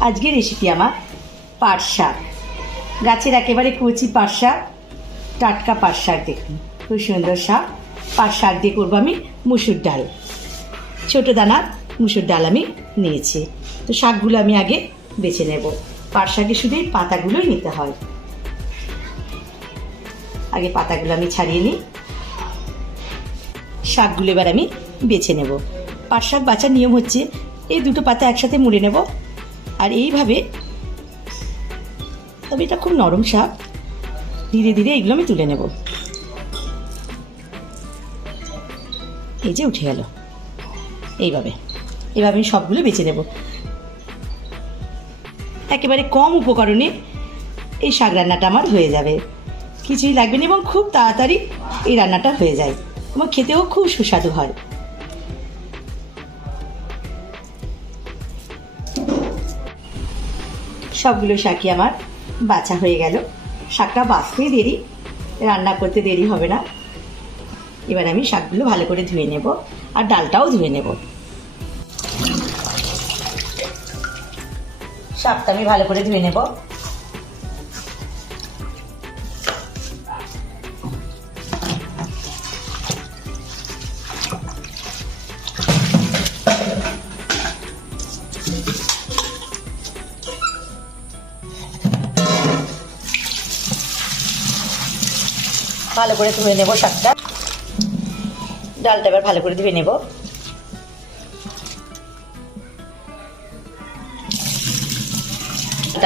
আজকের রেসিপি আমার পাট শাক। গাছের একেবারে কচি পাট শাক, টাটকা পাট শাক দেখুন। খুব সুন্দর শাক। পাট শাক দিয়ে করব আমি মুসুর ডাল। ছোটো দানা, মুসুর ডাল আমি নিয়েছি। তো শাকগুলো আমি আগে বেছে নেব। পাট শাকে শুধু এই পাতাগুলোই নিতে হয়। আগে পাতাগুলো আমি ছাড়িয়ে নিই। শাকগুলো এবার আমি বেছে নেব। পাট শাক বাছার নিয়ম হচ্ছে এই দুটো পাতা একসাথে মুড়ে নেব। এইভাবে তবে এটা খুব নরম শাক। ধীরে ধীরে এগুলো আমি তুলে নেব। এই যে উঠে গেল এইভাবে। এভাবে আমি সবগুলো বেছে নেব। একেবারে কম উপকরণে এই শাক রান্নাটা আমার হয়ে যাবে। কিছুই লাগবে না এবং খুব তাড়াতাড়ি এই রান্নাটা হয়ে যায়। এবং খেতেও খুব সুস্বাদু হয়। সবগুলো শাকই আমার বাছা হয়ে গেল। শাকটা বাছতেই দেরি, রান্না করতে দেরি হবে না। এবার আমি শাকগুলো ভালো করে ধুয়ে নেব আর ডালটাও ধুয়ে নেব। শাকটা আমি ভালো করে ধুয়ে নেব। ভালো করে ধুয়ে নেব শাকটা। ডালটা এবার ভালো করে ধুয়ে নেব।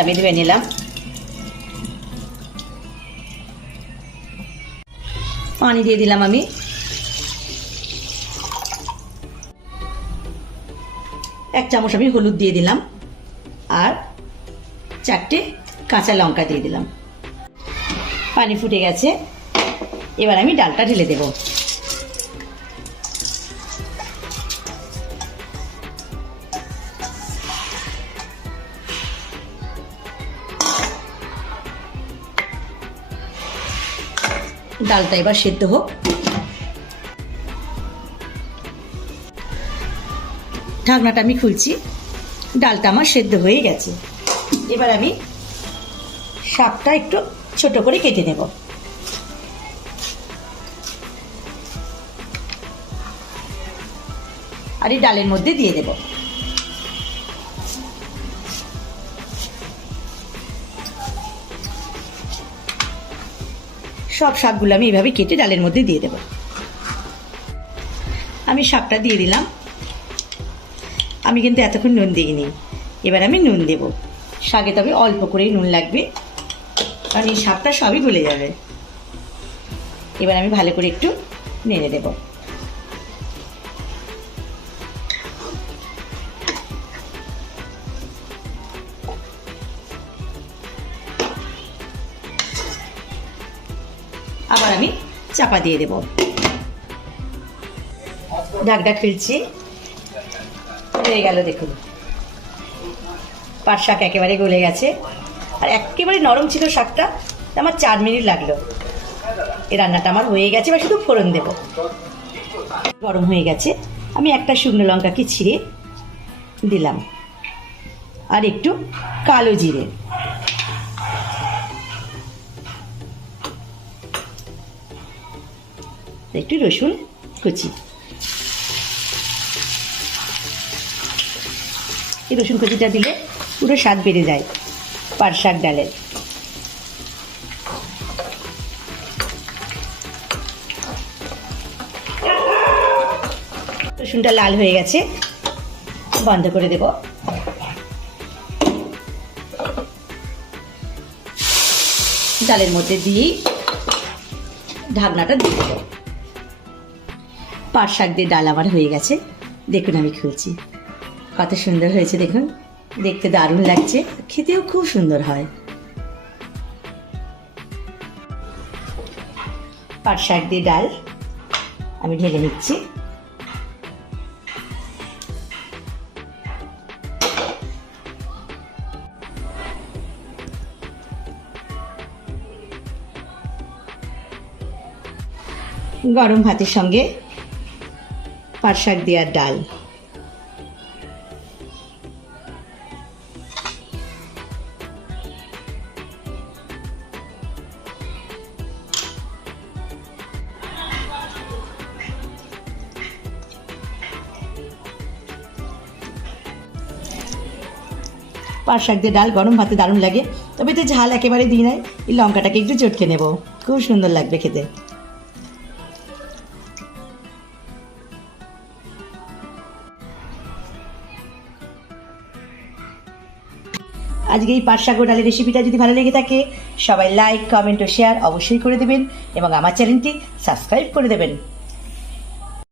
আমি ধুয়ে নিলাম। পানি দিয়ে দিলাম আমি। এক চামচ আমি হলুদ দিয়ে দিলাম। আর চারটে কাঁচা লঙ্কা দিয়ে দিলাম। পানি ফুটে গেছে। এবার আমি ডালটা ঢেলে দেব। ডালটা এবার সেদ্ধ হোক। ঢাকনাটা আমি খুলছি। ডালটা আমার সেদ্ধ হয়ে গেছে। এবার আমি শাকটা একটু ছোট করে কেটে নেব। আর এই ডালের মধ্যে দিয়ে দেব। সব শাকগুলো আমি এইভাবে কেটে ডালের মধ্যে দিয়ে দেব। আমি শাকটা দিয়ে দিলাম। আমি কিন্তু এতক্ষণ নুন দিইনি। এবার আমি নুন দেব। শাকে তবে অল্প করেই নুন লাগবে। কারণ এই শাকটা সবই গলে যাবে। এবার আমি ভালো করে একটু নেড়ে দেবো। আবার আমি চাপা দিয়ে দেব। ঢাকঢাক ফেলছি হয়ে গেল দেখুন। পাট শাক একেবারে গলে গেছে। আর একেবারে নরম ছিল শাকটা, আমার চার মিনিট লাগল। এই রান্নাটা আমার হয়ে গেছে বা শুধু ফোড়ন দেব। গরম হয়ে গেছে। আমি একটা শুকনো লঙ্কাকে ছিঁড়ে দিলাম। আর একটু কালো জিরে। একটু রসুন কুচি। এই রসুন কুচিটা দিলে পুরো স্বাদ বেড়ে যায়, পাট শাক ডালের। রসুনটা লাল হয়ে গেছে, বন্ধ করে দেব। ডালের মধ্যে দিয়েই ঢাকনাটা দিয়ে দেবো। পাট শাক দিয়ে ডাল আমার হয়ে গেছে। দেখুন আমি খুলছি। কত সুন্দর হয়েছে দেখুন। দেখতে দারুণ লাগছে। খেতেও খুব সুন্দর হয়। পাট শাক দিয়ে ডাল আমি ঢেলে নিচ্ছি। গরম ভাতের সঙ্গে পাট শাক দেওয়ার ডাল। পাট শাক দিয়ে ডাল গরম ভাতে দারুণ লাগে। তবে এতে ঝাল একেবারে দিই নাই। এই লঙ্কাটাকে একটু চটকে নেব। খুব সুন্দর লাগবে খেতে। আজকে এই পাট সাগর ডালের রেসিপিটা যদি ভালো লেগে থাকে, সবাই লাইক কমেন্ট ও শেয়ার অবশ্যই করে দেবেন এবং আমার চ্যানেলটি সাবস্ক্রাইব করে দেবেন।